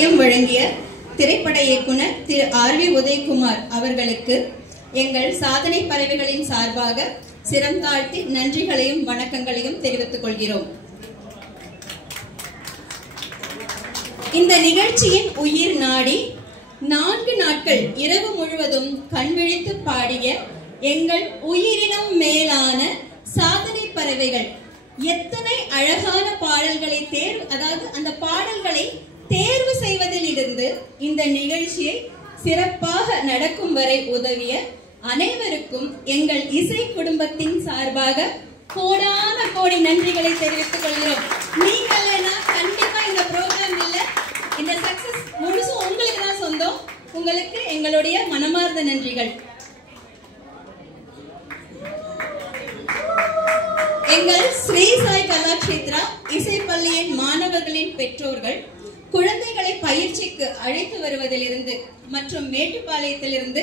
அனைத்தையும் வழங்கிய திரைப்பட இயக்குனர் திரு ஆர்.வி. உதயகுமார் அவர்களுக்கு எங்கள் சாதனை பறவைகளின் சார்பாக சிரம் தாழ்த்தி நன்றிகளையும் வணக்கங்களையும் தெரிவித்துக் கொள்கிறோம். இந்த நிகழ்ச்சியின் உயிர் நாடி 4 நாட்கள் இரவு முழுவதும் கண்விழித்து பாடிய எங்கள் உயிரினம் மேலான சாதனை பறவைகள் எத்தனை அழகான பாடல்களை அந்த பாடல்களை தேர்வு செய்வதில் இருந்து இந்த நிகழ்ச்சியை சிறப்பாக நடக்கும் வரை உதவிய அனைவருக்கும் எங்கள் இசை குடும்பத்தின் சார்பாக கோடான கோடி நன்றிகளை தெரிவித்துக் கொள்கிறோம். நீங்களா கண்டிப்பா இந்த ப்ரோக்ராம் இல்ல, இந்த சக்சஸ் முழுசும் உங்களுக்கு தான் சொந்தம். உங்களுக்கு எங்களுடைய மனமார்ந்த நன்றிகள். எங்கள் ஸ்ரீ சாய் கலாக்ஷேத்ரா இசைப்பள்ளியின் மாணவர்களின் பெற்றோர்கள் குழந்தைகளை பயிற்சிக்கு அழைத்து வருவதிலிருந்து மற்றும் மேட்டுப்பாளையத்திலிருந்து